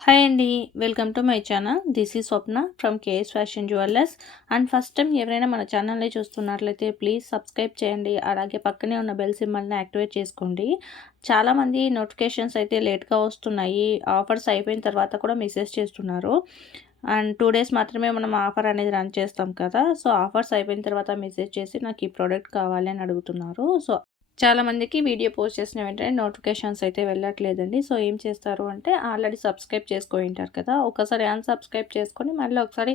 Hi అండి. Welcome to my channel. This is Swapna from KS fashion jewellers. And first time ఎవరైనా మన ఛానల్ని చూస్తున్నట్లయితే ప్లీజ్ సబ్స్క్రైబ్ చేయండి. అలాగే పక్కనే ఉన్న బెల్ సింబల్ని యాక్టివేట్ చేసుకోండి. చాలామంది నోటిఫికేషన్స్ అయితే లేట్గా వస్తున్నాయి. ఆఫర్స్ అయిపోయిన తర్వాత కూడా మెసేజ్ చేస్తున్నారు. అండ్ 2 డేస్ మాత్రమే మనం ఆఫర్ అనేది రన్ చేస్తాం కదా! సో ఆఫర్స్ అయిపోయిన తర్వాత మెసేజ్ చేసి నాకు ఈ ప్రోడక్ట్ కావాలి అని అడుగుతున్నారు. సో చాలామందికి వీడియో పోస్ట్ చేసిన వెంటనే నోటిఫికేషన్స్ అయితే వెళ్ళట్లేదండి. సో ఏం చేస్తారు అంటే ఆల్రెడీ సబ్స్క్రైబ్ చేసుకొని ఉంటారు కదా! ఒకసారి అన్‌సబ్స్క్రైబ్ చేసుకొని మళ్ళీ ఒకసారి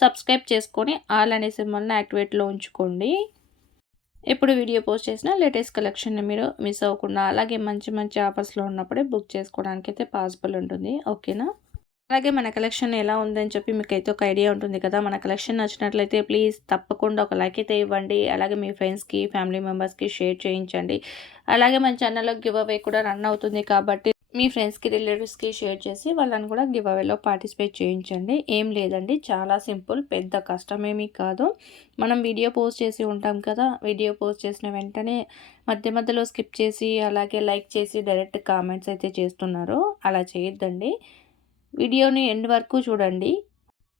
సబ్స్క్రైబ్ చేసుకొని ఆల్ అనే సింబల్‌ని యాక్టివేట్‌లో ఉంచుకోండి. ఎప్పుడు వీడియో పోస్ట్ చేసినా లేటెస్ట్ కలెక్షన్‌ని మీరు మిస్ అవ్వకుండా అలాగే మంచి మంచి ఆఫర్స్‌లో ఉన్నప్పుడే బుక్ చేసుకోవడానికైతే పాసిబుల్ ఉంటుంది. ఓకేనా? అలాగే మన కలెక్షన్ ఎలా ఉందని చెప్పి మీకైతే ఒక ఐడియా ఉంటుంది కదా! మన కలెక్షన్ నచ్చినట్లయితే ప్లీజ్ తప్పకుండా ఒక లైక్ అయితే ఇవ్వండి. అలాగే మీ ఫ్రెండ్స్‌కి, ఫ్యామిలీ మెంబర్స్‌కి షేర్ చేయించండి. అలాగే మన ఛానల్‌లో గివ్ అవే కూడా రన్ అవుతుంది కాబట్టి మీ ఫ్రెండ్స్‌కి, రిలేటివ్స్‌కి షేర్ చేసి వాళ్ళని కూడా గివ్ అవేలో పార్టిసిపేట్ చేయించండి. ఏం లేదండి, చాలా సింపుల్, పెద్ద కష్టమేమీ కాదు. మనం వీడియో పోస్ట్ చేసి ఉంటాం కదా! వీడియో పోస్ట్ చేసిన వెంటనే మధ్య మధ్యలో స్కిప్ చేసి అలాగే లైక్ చేసి డైరెక్ట్ కామెంట్స్ అయితే చేస్తున్నారు. అలా చేయొద్దండి. వీడియోని ఎండ్ వరకు చూడండి.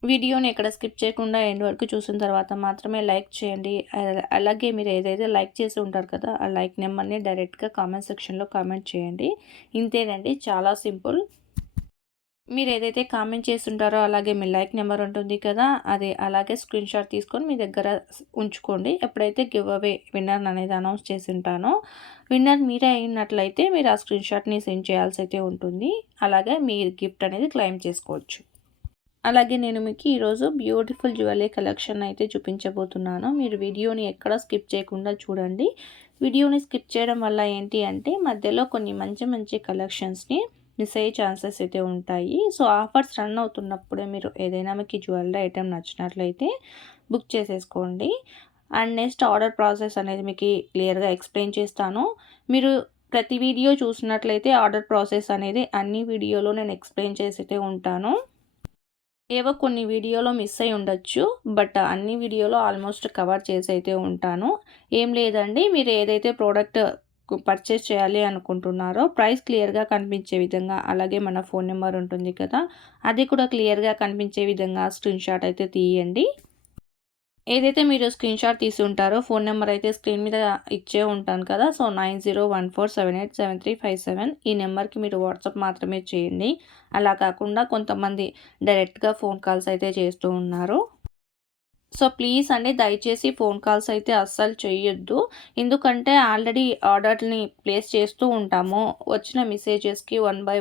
వీడియోని ఎక్కడ స్కిప్ చేయకుండా ఎండ్ వరకు చూసిన తర్వాత మాత్రమే లైక్ చేయండి. అలాగే మీరు ఏదైతే లైక్ చేసి ఉంటారు కదా! ఆ లైక్ నెంబర్‌ని డైరెక్ట్‌గా కామెంట్ సెక్షన్‌లో కామెంట్ చేయండి. ఇంతేనండి, చాలా సింపుల్. మీరు ఏదైతే కామెంట్ చేసుంటారో అలాగే మీ లైక్ నెంబర్ ఉంటుంది కదా! అది అలాగే స్క్రీన్‌షాట్ తీసుకొని మీ దగ్గర ఉంచుకోండి. ఎప్పుడైతే గివ్ అవే విన్నర్ అనేది అనౌన్స్ చేసుంటానో, విన్నర్ మీరే అయినట్లయితే మీరు ఆ స్క్రీన్‌షాట్‌ని సెండ్ చేయాల్సయితే ఉంటుంది. అలాగే మీ గిఫ్ట్ అనేది క్లెయిమ్ చేసుకోవచ్చు. అలాగే నేను మీకు ఈరోజు బ్యూటిఫుల్ జ్యువెలరీ కలెక్షన్ అయితే చూపించబోతున్నాను. మీరు వీడియోని ఎక్కడ స్కిప్ చేయకుండా చూడండి. వీడియోని స్కిప్ చేయడం వల్ల ఏంటి అంటే మధ్యలో కొన్ని మంచి మంచి కలెక్షన్స్‌ని మిస్ అయ్యే ఛాన్సెస్ అయితే ఉంటాయి. సో ఆఫర్స్ రన్ అవుతున్నప్పుడే మీరు ఏదైనా మీకు జ్యువెలరీ ఐటెమ్ నచ్చినట్లయితే బుక్ చేసేసుకోండి. అండ్ నెక్స్ట్ ఆర్డర్ ప్రాసెస్ అనేది మీకు క్లియర్‌గా ఎక్స్‌ప్లెయిన్ చేస్తాను. మీరు ప్రతి వీడియో చూసినట్లయితే ఆర్డర్ ప్రాసెస్ అనేది అన్ని వీడియోలో నేను ఎక్స్‌ప్లెయిన్ చేసైతే ఉంటాను. ఏవో కొన్ని వీడియోలో మిస్ అయ్యి ఉండొచ్చు. బట్ అన్ని వీడియోలో ఆల్మోస్ట్ కవర్ చేసైతే ఉంటాను. ఏం లేదండి, మీరు ఏదైతే ప్రోడక్ట్ పర్చేస్ చేయాలి అనుకుంటున్నారో ప్రైస్ క్లియర్‌గా కనిపించే విధంగా, అలాగే మన ఫోన్ నెంబర్ ఉంటుంది కదా! అది కూడా క్లియర్‌గా కనిపించే విధంగా స్క్రీన్‌షాట్ అయితే తీయండి. ఏదైతే మీరు స్క్రీన్‌షాట్ తీసి ఉంటారో ఫోన్ నెంబర్ అయితే స్క్రీన్ మీద ఇచ్చే ఉంటాను కదా! సో 9014787357 ఈ నెంబర్‌కి మీరు వాట్సాప్ మాత్రమే చేయండి. అలా కాకుండా కొంతమంది డైరెక్ట్‌గా ఫోన్ కాల్స్ అయితే చేస్తూ ఉన్నారు. సో ప్లీజ్ అండి, దయచేసి ఫోన్ కాల్స్ అయితే అస్సలు చేయొద్దు. ఎందుకంటే ఆల్రెడీ ఆర్డర్‌ని ప్లేస్ చేస్తూ ఉంటాము. వచ్చిన మెసేజెస్‌కి వన్ బై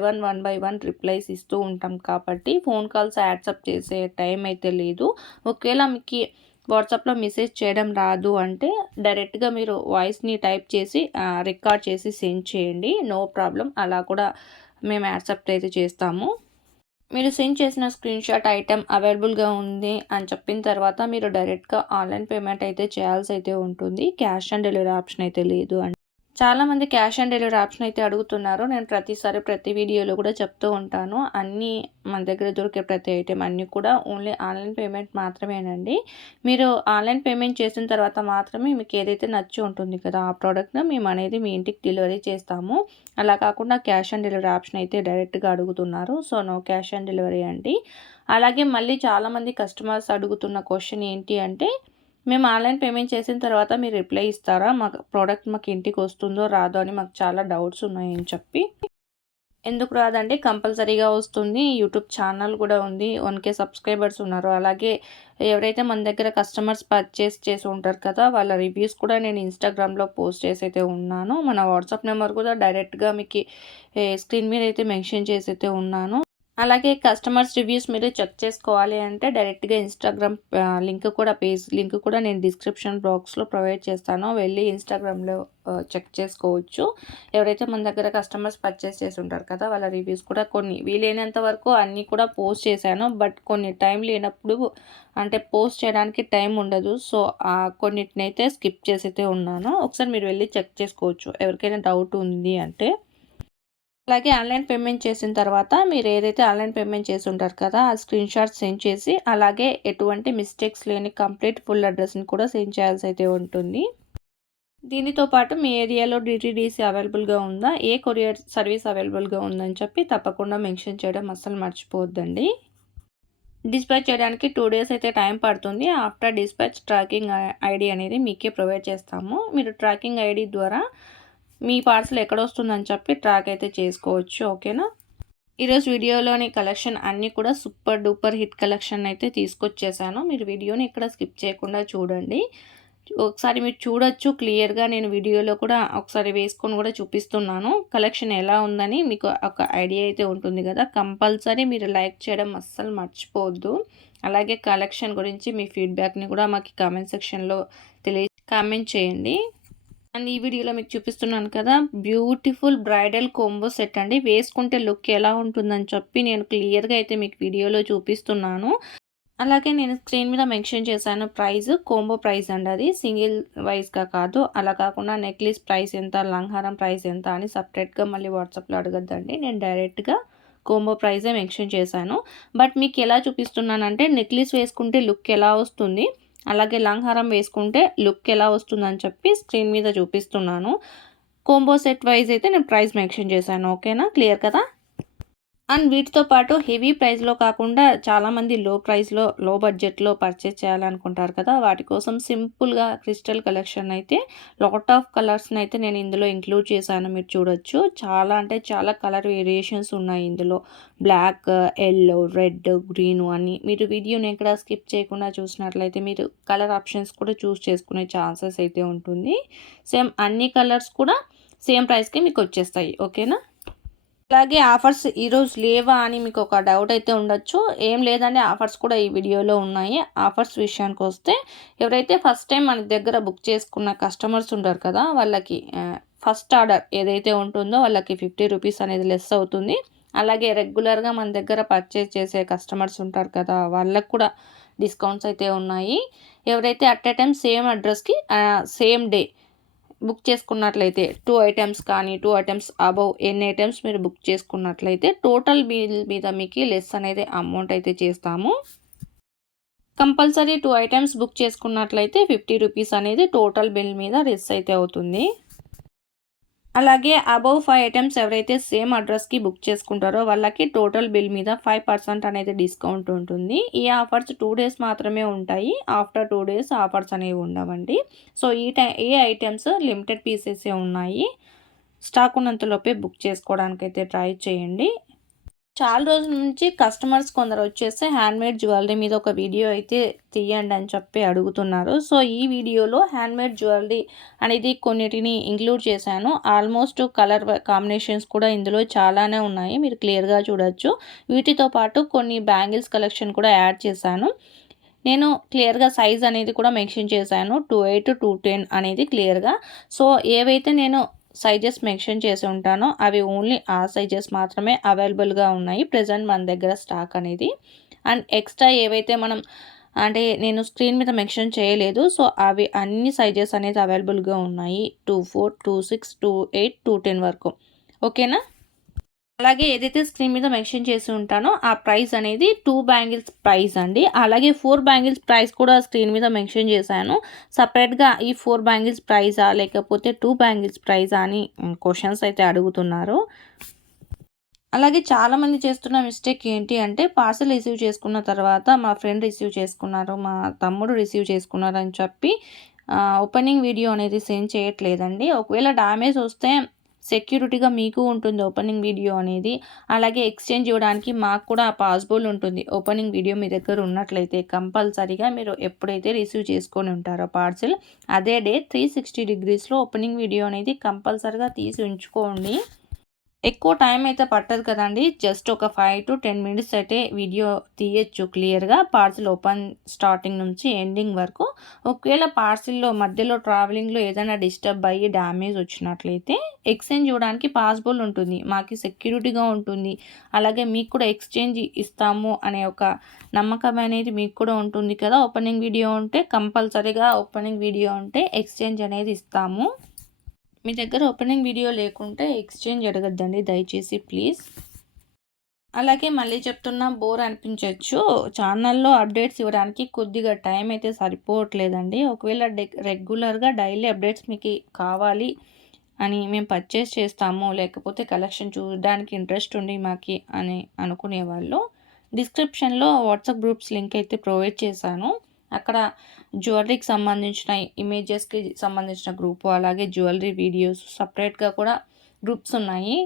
వన్ రిప్లైస్ ఇస్తూ ఉంటాం కాబట్టి ఫోన్ కాల్స్ యాక్సెప్ట్ చేసే టైం అయితే లేదు. ఒకవేళ మీకి వాట్సాప్‌లో మెసేజ్ చేయడం రాదు అంటే డైరెక్ట్‌గా మీరు వాయిస్‌ని టైప్ చేసి రికార్డ్ చేసి సెండ్ చేయండి. No problem. అలా కూడా మేము యాక్సెప్ట్ అయితే చేస్తాము. మీరు సెండ్ చేసిన స్క్రీన్‌షాట్ ఐటెమ్ అవైలబుల్‌గా ఉంది అని చెప్పిన తర్వాత మీరు డైరెక్ట్‌గా ఆన్‌లైన్ పేమెంట్ అయితే చేయాల్సయితే ఉంటుంది. క్యాష్ ఆన్ డెలివరీ ఆప్షన్ అయితే లేదు అండి. చాలామంది క్యాష్ ఆన్ డెలివరీ ఆప్షన్ అయితే అడుగుతున్నారు. నేను ప్రతిసారి ప్రతి వీడియోలో కూడా చెప్తూ ఉంటాను. అన్నీ మన దగ్గర దొరికే ప్రతి ఐటెం అన్నీ కూడా ఓన్లీ ఆన్‌లైన్ పేమెంట్ మాత్రమేనండి. మీరు ఆన్‌లైన్ పేమెంట్ చేసిన తర్వాత మాత్రమే మీకు ఏదైతే నచ్చి ఉంటుంది కదా! ఆ ప్రోడక్ట్‌ను మేమనేది మీ ఇంటికి డెలివరీ చేస్తాము. అలా కాకుండా క్యాష్ ఆన్ డెలివరీ ఆప్షన్ అయితే డైరెక్ట్‌గా అడుగుతున్నారు. So, no cash on delivery అండి. అలాగే మళ్ళీ చాలామంది కస్టమర్స్ అడుగుతున్న క్వెషన్ ఏంటి అంటే, మేము ఆన్‌లైన్ పేమెంట్ చేసిన తర్వాత మీరు రిప్లై ఇస్తారా? మాకు ప్రోడక్ట్ మాకు ఇంటికొస్తుందో రాదో అని మాకు చాలా డౌట్స్ ఉన్నాయని చెప్పి. ఎందుకు రాదండి, కంపల్సరీగా వస్తుంది. యూట్యూబ్ ఛానల్ కూడా ఉంది. 1,000 సబ్స్క్రైబర్స్ ఉన్నారు. అలాగే ఎవరైతే మన దగ్గర కస్టమర్స్ పర్చేస్ చేసి ఉంటారు కదా! వాళ్ళ రివ్యూస్ కూడా నేను ఇన్‌స్టాగ్రామ్‌లో పోస్ట్ చేసైతే ఉన్నాను. మన వాట్సాప్ నెంబర్ కూడా డైరెక్ట్‌గా మీకి స్క్రీన్ మీద అయితే మెన్షన్ చేసైతే ఉన్నాను. అలాగే కస్టమర్స్ రివ్యూస్ మీరు చెక్ చేసుకోవాలి అంటే డైరెక్ట్‌గా ఇన్‌స్టాగ్రామ్ పేజ్ లింక్ కూడా నేను డిస్క్రిప్షన్ బాక్స్‌లో ప్రొవైడ్ చేస్తాను. వెళ్ళి ఇన్‌స్టాగ్రామ్‌లో చెక్ చేసుకోవచ్చు. ఎవరైతే మన దగ్గర కస్టమర్స్ పర్చేస్ చేసి ఉంటారు కదా! వాళ్ళ రివ్యూస్ కూడా కొన్ని వీలైనంత వరకు అన్నీ కూడా పోస్ట్ చేశాను. బట్ కొన్ని టైం లేనప్పుడు అంటే పోస్ట్ చేయడానికి టైం ఉండదు. సో, కొన్నిటినైతే స్కిప్ చేసైతే ఉన్నాను. ఒకసారి మీరు వెళ్లి చెక్ చేసుకోవచ్చు ఎవరికైనా డౌట్ ఉంది అంటే. అలాగే ఆన్‌లైన్ పేమెంట్ చేసిన తర్వాత మీరు ఏదైతే ఆన్‌లైన్ పేమెంట్ చేసి ఉంటారు కదా! ఆ స్క్రీన్‌షాట్ సెండ్ చేసి అలాగే ఎటువంటి మిస్టేక్స్ లేని కంప్లీట్ ఫుల్ అడ్రెస్‌ని కూడా సెండ్ చేయాల్సయితే ఉంటుంది. దీనితో పాటు మీ ఏరియాలో డీటీడీసీ అవైలబుల్‌గా ఉందా? ఏ కొరియర్ సర్వీస్ అవైలబుల్‌గా ఉందని చెప్పి తప్పకుండా మెన్షన్ చేయడం అస్సలు మర్చిపోవద్దండి. డిస్పాచ్ చేయడానికి 2 డేస్ అయితే టైం పడుతుంది. ఆఫ్టర్ డిస్పాచ్ ట్రాకింగ్ ఐడీ అనేది మీకే ప్రొవైడ్ చేస్తాము. మీరు ట్రాకింగ్ ఐడీ ద్వారా మీ పార్సెల్ ఎక్కడొస్తుందని చెప్పి ట్రాక్ అయితే చేసుకోవచ్చు. ఓకేనా? ఈరోజు వీడియోలోని కలెక్షన్ అన్నీ కూడా సూపర్ డూపర్ హిట్ కలెక్షన్ అయితే తీసుకొచ్చేసాను. మీరు వీడియోని ఎక్కడ స్కిప్ చేయకుండా చూడండి. ఒకసారి మీరు చూడొచ్చు క్లియర్‌గా. నేను వీడియోలో కూడా ఒకసారి వేసుకొని కూడా చూపిస్తున్నాను. కలెక్షన్ ఎలా ఉందని మీకు ఒక ఐడియా అయితే ఉంటుంది కదా! కంపల్సరీ మీరు లైక్ చేయడం అస్సలు మర్చిపోవద్దు. అలాగే కలెక్షన్ గురించి మీ ఫీడ్‌బ్యాక్‌ని కూడా మాకు కామెంట్ సెక్షన్‌లో కామెంట్ చేయండి. అండ్ ఈ వీడియోలో మీకు చూపిస్తున్నాను కదా! బ్యూటిఫుల్ బ్రైడల్ కోంబో సెట్ అండి. వేసుకుంటే లుక్ ఎలా ఉంటుందని చెప్పి నేను క్లియర్‌గా అయితే మీకు వీడియోలో చూపిస్తున్నాను. అలాగే నేను స్క్రీన్ మీద మెన్షన్ చేశాను ప్రైస్. కోంబో ప్రైస్ అండి అది. సింగిల్ వైస్‌గా కాదు. అలా కాకుండా నెక్లెస్ ప్రైస్ ఎంత, లంగారం ప్రైస్ ఎంత అని సెపరేట్‌గా మళ్ళీ వాట్సాప్‌లో అడగొద్దండి. నేను డైరెక్ట్‌గా కోంబో ప్రైజే మెన్షన్ చేశాను. బట్ మీకు ఎలా చూపిస్తున్నానంటే నెక్లెస్ వేసుకుంటే లుక్ ఎలా వస్తుంది, అలాగే లంగారం వేసుకుంటే లుక్ ఎలా వస్తుందని చెప్పి స్క్రీన్ మీద చూపిస్తున్నాను. కోంబో సెట్ వైజ్ అయితే నేను ప్రైస్ మెన్షన్ చేశాను. ఓకేనా? క్లియర్ కదా? అండ్ వీటితో పాటు హెవీ ప్రైస్‌లో కాకుండా చాలామంది లో ప్రైస్‌లో, లో బడ్జెట్‌లో పర్చేస్ చేయాలనుకుంటారు కదా! వాటి కోసం సింపుల్‌గా క్రిస్టల్ కలెక్షన్ అయితే లాట్ ఆఫ్ కలర్స్‌ని అయితే నేను ఇందులో ఇంక్లూడ్ చేశాను. మీరు చూడొచ్చు. చాలా అంటే చాలా కలర్ వేరియేషన్స్ ఉన్నాయి ఇందులో. బ్లాక్, యెల్లో, రెడ్, గ్రీను అని. మీరు వీడియోని ఎక్కడ స్కిప్ చేయకుండా చూసినట్లయితే మీరు కలర్ ఆప్షన్స్ కూడా చూస్ చేసుకునే ఛాన్సెస్ అయితే ఉంటుంది. సేమ్ అన్ని కలర్స్ కూడా సేమ్ ప్రైస్‌కే మీకు వచ్చేస్తాయి. ఓకేనా? అలాగే ఆఫర్స్ ఈరోజు లేవా అని మీకు ఒక డౌట్ అయితే ఉండొచ్చు. ఏం లేదండి, ఆఫర్స్ కూడా ఈ వీడియోలో ఉన్నాయి. ఆఫర్స్ విషయానికి వస్తే ఎవరైతే ఫస్ట్ టైం మన దగ్గర బుక్ చేసుకున్న కస్టమర్స్ ఉంటారు కదా! వాళ్ళకి ఫస్ట్ ఆర్డర్ ఏదైతే ఉంటుందో వాళ్ళకి 50 రూపీస్ అనేది లెస్ అవుతుంది. అలాగే రెగ్యులర్‌గా మన దగ్గర పర్చేస్ చేసే కస్టమర్స్ ఉంటారు కదా! వాళ్ళకి కూడా డిస్కౌంట్స్ అయితే ఉన్నాయి. ఎవరైతే అట్ ఎ టైమ్ సేమ్ అడ్రస్‌కి సేమ్ డే బుక్ చేసుకున్నట్లయితే 2 ఐటెమ్స్ కానీ 2 ఐటెమ్స్ అబోవ్ ఎన్ని ఐటెమ్స్ మీరు బుక్ చేసుకున్నట్లయితే టోటల్ బిల్ మీద మీకు లెస్ అనేది అమౌంట్ అయితే చేస్తాము. కంపల్సరీ 2 ఐటెమ్స్ బుక్ చేసుకున్నట్లయితే 50 రూపీస్ అనేది టోటల్ బిల్ మీద లెస్ అయితే అవుతుంది. అలాగే అబోవ్ 5 ఐటెమ్స్ ఎవరైతే సేమ్ అడ్రస్‌కి బుక్ చేసుకుంటారో వాళ్ళకి టోటల్ బిల్ మీద 5% అనేది డిస్కౌంట్ ఉంటుంది. ఈ ఆఫర్స్ 2 డేస్ మాత్రమే ఉంటాయి. ఆఫ్టర్ 2 డేస్ ఆఫర్స్ అనేవి ఉండవండి. సో, ఈ ఐటెమ్స్ లిమిటెడ్ పీసెసే ఉన్నాయి. స్టాక్ ఉన్నంతలోపే బుక్ చేసుకోవడానికైతే ట్రై చేయండి. చాలా రోజుల నుంచి కస్టమర్స్ కొందరు వచ్చేసి హ్యాండ్‌మేడ్ జ్యువెలరీ మీద ఒక వీడియో అయితే తీయండి అని చెప్పి అడుగుతున్నారు. సో, ఈ వీడియోలో హ్యాండ్‌మేడ్ జ్యువెలరీ అనేది కొన్నిటిని ఇంక్లూడ్ చేశాను. ఆల్మోస్ట్ కలర్ కాంబినేషన్స్ కూడా ఇందులో చాలానే ఉన్నాయి. మీరు క్లియర్‌గా చూడొచ్చు. వీటితో పాటు కొన్ని బ్యాంగిల్స్ కలెక్షన్ కూడా యాడ్ చేశాను. నేను క్లియర్‌గా సైజ్ అనేది కూడా మెన్షన్ చేశాను. 28, 210 అనేది క్లియర్‌గా. సో, ఏవైతే నేను సైజెస్ మెన్షన్ చేసి ఉంటానో అవి ఓన్లీ ఆ సైజెస్ మాత్రమే అవైలబుల్‌గా ఉన్నాయి ప్రెజెంట్ మన దగ్గర స్టాక్ అనేది. అండ్ ఎక్స్ట్రా ఏవైతే మనం అంటే నేను స్క్రీన్ మీద మెన్షన్ చేయలేదు. సో, అవి అన్ని సైజెస్ అనేది అవైలబుల్‌గా ఉన్నాయి. 24, 26, 28, 210 వరకు. ఓకేనా? అలాగే ఏదైతే స్క్రీన్ మీద మెన్షన్ చేసి ఉంటానో ఆ ప్రైస్ అనేది 2 బ్యాంగిల్స్ ప్రైస్ అండి. అలాగే 4 బ్యాంగిల్స్ ప్రైస్ కూడా స్క్రీన్ మీద మెన్షన్ చేశాను. సెపరేట్‌గా ఈ 4 బ్యాంగిల్స్ ప్రైజా లేకపోతే 2 బ్యాంగిల్స్ ప్రైజా అని క్వెషన్స్ అయితే అడుగుతున్నారు. అలాగే చాలామంది చేస్తున్న మిస్టేక్ ఏంటి అంటే పార్సెల్ రిసీవ్ చేసుకున్న తర్వాత మా ఫ్రెండ్ రిసీవ్ చేసుకున్నారు, మా తమ్ముడు రిసీవ్ చేసుకున్నారు అని చెప్పి ఓపెనింగ్ వీడియో అనేది సెండ్ చేయట్లేదండి. ఒకవేళ డ్యామేజ్ వస్తే సెక్యూరిటీగా మీకు ఉంటుంది ఓపెనింగ్ వీడియో అనేది. అలాగే ఎక్స్చేంజ్ ఇవ్వడానికి మాకు కూడా పాసిబుల్ ఉంటుంది. ఓపెనింగ్ వీడియో మీ దగ్గర ఉన్నట్లయితే కంపల్సరీగా మీరు ఎప్పుడైతే రిసీవ్ చేసుకొని ఉంటారో పార్సెల్ అదే డే 360 డిగ్రీస్లో ఓపెనింగ్ వీడియో అనేది కంపల్సరీగా తీసి ఉంచుకోండి. ఎక్కువ టైం అయితే పట్టదు కదండీ. జస్ట్ ఒక 5-10 మినిట్స్ అయితే వీడియో తీయొచ్చు క్లియర్‌గా. పార్సెల్ ఓపెన్ స్టార్టింగ్ నుంచి ఎండింగ్ వరకు. ఒకవేళ పార్సెల్‌లో మధ్యలో ట్రావెలింగ్‌లో ఏదైనా డిస్టర్బ్ అయ్యి డ్యామేజ్ వచ్చినట్లయితే ఎక్స్చేంజ్ ఇవ్వడానికి పాసిబుల్ ఉంటుంది. మాకు సెక్యూరిటీగా ఉంటుంది. అలాగే మీకు కూడా ఎక్స్చేంజ్ ఇస్తాము అనే ఒక నమ్మకం అనేది మీకు కూడా ఉంటుంది కదా! ఓపెనింగ్ వీడియో ఉంటే కంపల్సరీగా ఓపెనింగ్ వీడియో ఉంటే ఎక్స్చేంజ్ అనేది ఇస్తాము. మీ దగ్గర ఓపెనింగ్ వీడియో లేకుంటే ఎక్స్చేంజ్ అడగద్దండి దయచేసి ప్లీజ్. అలాగే మళ్ళీ చెప్తున్నా బోర్ అనిపించొచ్చు. ఛానల్‌లో అప్డేట్స్ ఇవ్వడానికి కొద్దిగా టైం అయితే సరిపోవట్లేదండి. ఒకవేళ రెగ్యులర్‌గా డైలీ అప్డేట్స్ మీకి కావాలి అని మేము పర్చేస్ చేస్తాము, లేకపోతే కలెక్షన్ చూడడానికి ఇంట్రెస్ట్ ఉండి మాకి అని అనుకునేవాళ్ళు, డిస్క్రిప్షన్‌లో వాట్సాప్ గ్రూప్స్ లింక్ అయితే ప్రొవైడ్ చేశాను. అక్కడ జ్యువెలరీకి సంబంధించిన ఇమేజెస్‌కి సంబంధించిన గ్రూపు, అలాగే జ్యువెలరీ వీడియోస్ సెపరేట్‌గా కూడా గ్రూప్స్ ఉన్నాయి.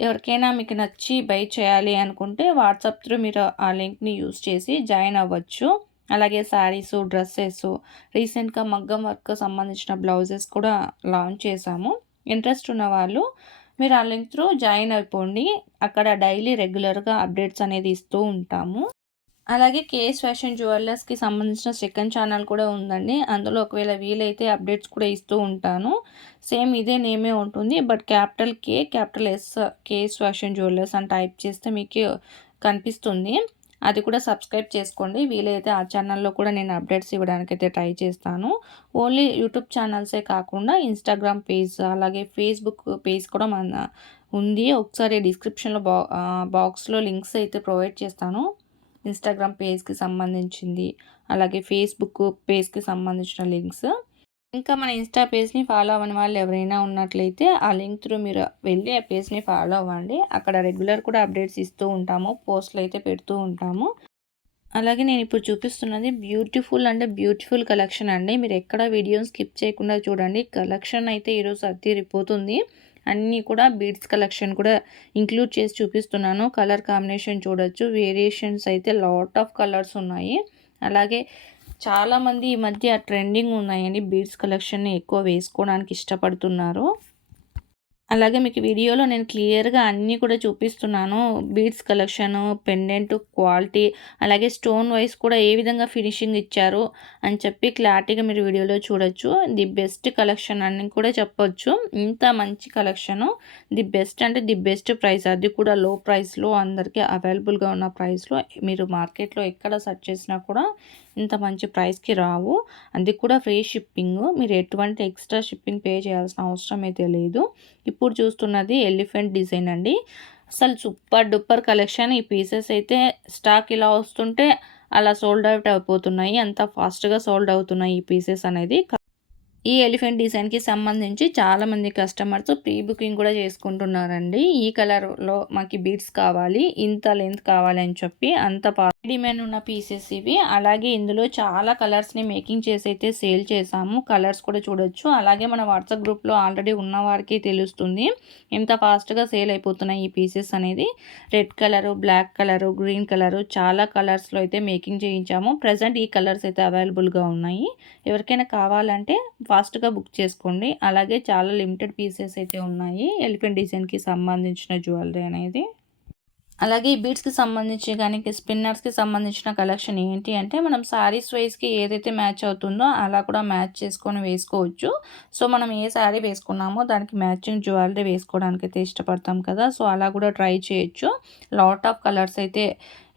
ఎవరికైనా మీకు నచ్చి బై చేయాలి అనుకుంటే వాట్సాప్ త్రూ మీరు ఆ లింక్‌ని యూజ్ చేసి జాయిన్ అవ్వచ్చు. అలాగే శారీసు, డ్రెస్సెసు, రీసెంట్‌గా మగ్గం వర్క్ సంబంధించిన బ్లౌజెస్ కూడా లాంచ్ చేశాము. ఇంట్రెస్ట్ ఉన్నవాళ్ళు మీరు ఆ లింక్ త్రూ జాయిన్ అయిపోండి. అక్కడ డైలీ రెగ్యులర్‌గా అప్డేట్స్ అనేది ఇస్తూ ఉంటాము. అలాగే కేఎస్ ఫ్యాషన్ జ్యువెలర్స్‌కి సంబంధించిన సెకండ్ ఛానల్ కూడా ఉందండి. అందులో ఒకవేళ వీలైతే అప్డేట్స్ కూడా ఇస్తూ ఉంటాను. సేమ్ ఇదే నేమే ఉంటుంది. But capital K, capital S, KS fashion jewellers అని టైప్ చేస్తే మీకు కనిపిస్తుంది. అది కూడా సబ్స్క్రైబ్ చేసుకోండి. వీలైతే ఆ ఛానల్‌లో కూడా నేను అప్డేట్స్ ఇవ్వడానికైతే ట్రై చేస్తాను. ఓన్లీ యూట్యూబ్ ఛానల్సే కాకుండా ఇన్‌స్టాగ్రామ్ పేజ్, అలాగే ఫేస్‌బుక్ పేజ్ కూడా ఉంది. ఒకసారి డిస్క్రిప్షన్‌లో బాక్స్‌లో లింక్స్ అయితే ప్రొవైడ్ చేస్తాను. ఇన్‌స్టాగ్రామ్ పేజ్‌కి సంబంధించింది, అలాగే ఫేస్‌బుక్ పేజ్‌కి సంబంధించిన లింక్స్. ఇంకా మన ఇన్‌స్టా పేజ్‌ని ఫాలో అవ్వని వాళ్ళు ఎవరైనా ఉన్నట్లయితే ఆ లింక్ త్రూ మీరు వెళ్ళి ఆ పేజ్‌ని ఫాలో అవ్వండి. అక్కడ రెగ్యులర్ కూడా అప్డేట్స్ ఇస్తూ ఉంటాము. పోస్టులు అయితే పెడుతూ ఉంటాము. అలాగే నేను ఇప్పుడు చూపిస్తున్నది బ్యూటిఫుల్ అంటే బ్యూటిఫుల్ కలెక్షన్ అండి. మీరు ఎక్కడ వీడియోని స్కిప్ చేయకుండా చూడండి. కలెక్షన్ అయితే ఈరోజు అదిరిపోతుంది. అన్నీ కూడా బీడ్స్ కలెక్షన్ కూడా ఇంక్లూడ్ చేసి చూపిస్తున్నాను. కలర్ కాంబినేషన్ చూడొచ్చు. వేరియేషన్స్ అయితే లాట్ ఆఫ్ కలర్స్ ఉన్నాయి. అలాగే చాలామంది ఈ మధ్య ట్రెండింగ్ ఉన్నాయండి. బీడ్స్ కలెక్షన్‌ని ఎక్కువ వేసుకోవడానికి ఇష్టపడుతున్నారు. అలాగే మీకు వీడియోలో నేను క్లియర్‌గా అన్నీ కూడా చూపిస్తున్నాను. బీడ్స్ కలెక్షను, పెండెంట్ క్వాలిటీ, అలాగే స్టోన్ వైస్ కూడా ఏ విధంగా ఫినిషింగ్ ఇచ్చారు అని చెప్పి క్లారిటీగా మీరు వీడియోలో చూడొచ్చు. ది బెస్ట్ కలెక్షన్ అని కూడా చెప్పొచ్చు. ఇంత మంచి కలెక్షను, ది బెస్ట్ అంటే ది బెస్ట్ ప్రైస్, అది కూడా లో ప్రైస్‌లో అందరికీ అవైలబుల్‌గా ఉన్న ప్రైస్‌లో మీరు మార్కెట్‌లో ఎక్కడ సెర్చ్ చేసినా కూడా ఇంత మంచి ప్రైస్‌కి రావు. అది కూడా ఫ్రీ షిప్పింగు. మీరు ఎటువంటి ఎక్స్ట్రా షిప్పింగ్ పే చేయాల్సిన అవసరం అయితే లేదు. ఇప్పుడు చూస్తున్నది ఎలిఫెంట్ డిజైన్ అండి. అసలు సూపర్ డూపర్ కలెక్షన్. ఈ పీసెస్ అయితే స్టాక్ ఇలా వస్తుంటే అలా సోల్డ్ అవుట్ అయిపోతున్నాయి. అంత ఫాస్ట్‌గా సోల్డ్ అవుతున్నాయి ఈ పీసెస్ అనేది. ఈ ఎలిఫెంట్ డిజైన్‌కి సంబంధించి చాలామంది కస్టమర్స్ ప్రీ బుకింగ్ కూడా చేసుకుంటున్నారండి. ఈ కలర్‌లో మాకి బీడ్స్ కావాలి, ఇంత లెంత్ కావాలి అని చెప్పి అంత డిమాండ్ ఉన్న పీసెస్ ఇవి. అలాగే ఇందులో చాలా కలర్స్‌ని మేకింగ్ చేసి అయితే సేల్ చేశాము. కలర్స్ కూడా చూడొచ్చు. అలాగే మన వాట్సాప్ గ్రూప్‌లో ఆల్రెడీ ఉన్న వారికి తెలుస్తుంది ఎంత ఫాస్ట్‌గా సేల్ అయిపోతున్నాయి ఈ పీసెస్ అనేది. Red colour, black colour, green colour చాలా కలర్స్‌లో అయితే మేకింగ్ చేయించాము. ప్రెజెంట్ ఈ కలర్స్ అయితే అవైలబుల్‌గా ఉన్నాయి. ఎవరికైనా కావాలంటే ఫాస్ట్‌గా బుక్ చేసుకోండి. అలాగే చాలా లిమిటెడ్ పీసెస్ అయితే ఉన్నాయి. ఎలిఫెంట్ డిజైన్‌కి సంబంధించిన జ్యువెలరీ అనేది. అలాగే ఈ బీడ్స్‌కి సంబంధించి గానీ, స్పిన్నర్స్‌కి సంబంధించిన కలెక్షన్ ఏంటి అంటే, మనం శారీస్ వైస్‌కి ఏదైతే మ్యాచ్ అవుతుందో అలా కూడా మ్యాచ్ చేసుకొని వేసుకోవచ్చు. సో, మనం ఏ శారీ వేసుకున్నామో దానికి మ్యాచింగ్ జ్యువెలరీ వేసుకోవడానికైతే ఇష్టపడతాం కదా! సో, అలా కూడా ట్రై చేయొచ్చు. లాట్ ఆఫ్ కలర్స్ అయితే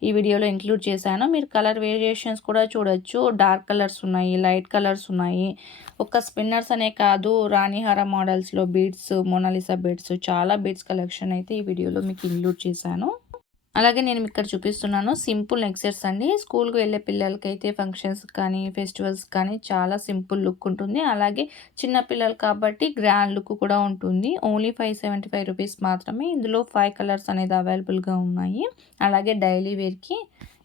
ఈ వీడియోలో ఇంక్లూడ్ చేశాను. మీరు కలర్ వేరియేషన్స్ కూడా చూడొచ్చు. డార్క్ కలర్స్ ఉన్నాయి, లైట్ కలర్స్ ఉన్నాయి. ఒక్క స్పిన్నర్స్ అనే కాదు, రాణిహార మోడల్స్‌లో బీడ్స్, మోనాలిసా బీడ్స్ చాలా బీడ్స్ కలెక్షన్ అయితే ఈ వీడియోలో మీకు ఇంక్లూడ్ చేశాను. అలాగే నేను ఇక్కడ చూపిస్తున్నాను సింపుల్ నెక్ సెట్స్ అండి. స్కూల్‌కి వెళ్ళే పిల్లలకైతే ఫంక్షన్స్ కానీ, ఫెస్టివల్స్ కానీ చాలా సింపుల్ లుక్ ఉంటుంది. అలాగే చిన్న పిల్లలు కాబట్టి గ్రాండ్ లుక్ కూడా ఉంటుంది. ఓన్లీ 575 రూపీస్ మాత్రమే. ఇందులో 5 కలర్స్ అనేది అవైలబుల్‌గా ఉన్నాయి. అలాగే డైలీ వేర్‌కి,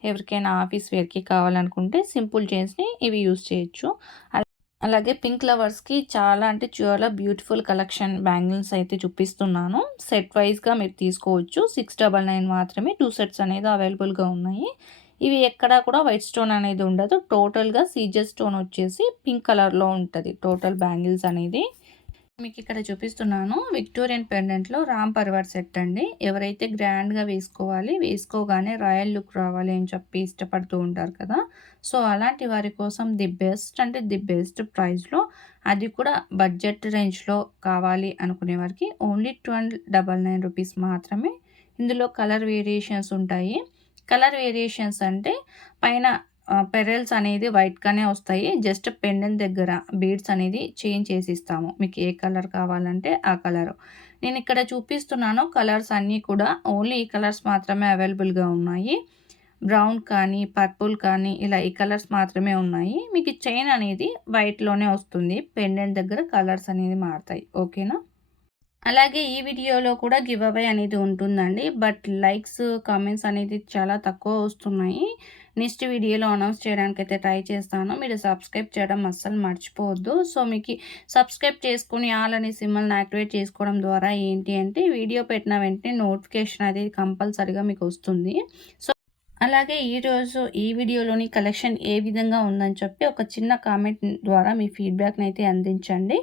ఎవరికైనా ఆఫీస్ వేర్‌కి కావాలనుకుంటే సింపుల్ జీన్స్‌ని ఇవి యూజ్ చేయొచ్చు. అలాగే పింక్ లవర్స్‌కి చాలా అంటే చాలా బ్యూటిఫుల్ కలెక్షన్ బ్యాంగిల్స్ అయితే చూపిస్తున్నాను. సెట్ వైస్‌గా మీరు తీసుకోవచ్చు. 699 మాత్రమే 2 సెట్స్ అనేది అవైలబుల్‌గా ఉన్నాయి. ఇవి ఎక్కడా కూడా వైట్ స్టోన్ అనేది ఉండదు. టోటల్‌గా సీజర్ స్టోన్ వచ్చేసి పింక్ కలర్‌లో ఉంటది టోటల్ బ్యాంగిల్స్ అనేది. మీకు ఇక్కడ చూపిస్తున్నాను విక్టోరియన్ పెండెంట్లో రామ్ పర్వార్ సెట్ అండి. ఎవరైతే గ్రాండ్‌గా వేసుకోవాలి, వేసుకోగానే రాయల్ లుక్ రావాలి అని చెప్పి ఇష్టపడుతూ ఉంటారు కదా! సో, అలాంటి వారి కోసం ది బెస్ట్ అంటే ది బెస్ట్ ప్రైస్‌లో, అది కూడా బడ్జెట్ రేంజ్‌లో కావాలి అనుకునే వారికి ఓన్లీ 1299 రూపీస్ మాత్రమే. ఇందులో కలర్ వేరియేషన్స్ ఉంటాయి. కలర్ వేరియేషన్స్ అంటే పైన పెరల్స్ అనేది వైట్‌గానే వస్తాయి. జస్ట్ పెండెంట్ దగ్గర బీడ్స్ అనేది చేంజ్ చేసిస్తాము. మీకు ఏ కలర్ కావాలంటే ఆ కలరు. నేను ఇక్కడ చూపిస్తున్నాను కలర్స్ అన్నీ కూడా ఓన్లీ ఈ కలర్స్ మాత్రమే అవైలబుల్గా ఉన్నాయి. బ్రౌన్ కానీ పర్పుల్ కానీ ఇలా ఈ కలర్స్ మాత్రమే ఉన్నాయి. మీకు చైన్ అనేది వైట్లోనే వస్తుంది. పెండెంట్ దగ్గర కలర్స్ అనేది మారుతాయి. ఓకేనా. అలాగే ఈ వీడియోలో కూడా గివ్ అవే అనేది ఉంటుందండి. బట్ లైక్స్, కామెంట్స్ అనేది చాలా తక్కువ వస్తున్నాయి. నెక్స్ట్ వీడియోలో అనౌన్స్ చేయడానికైతే ట్రై చేస్తాను. మీరు సబ్స్క్రైబ్ చేయడం అస్సలు మర్చిపోవద్దు. సో మీకు సబ్స్క్రైబ్ చేసుకొని ఆల్ అనే సింబల్ని యాక్టివేట్ చేసుకోవడం ద్వారా ఏంటి అంటే వీడియో పెట్టిన వెంటనే నోటిఫికేషన్ అనేది కంపల్సరీగా మీకు వస్తుంది. సో అలాగే ఈరోజు ఈ వీడియోలోని కలెక్షన్ ఏ విధంగా ఉందని చెప్పి ఒక చిన్న కామెంట్ ద్వారా మీ ఫీడ్బ్యాక్ని అయితే అందించండి.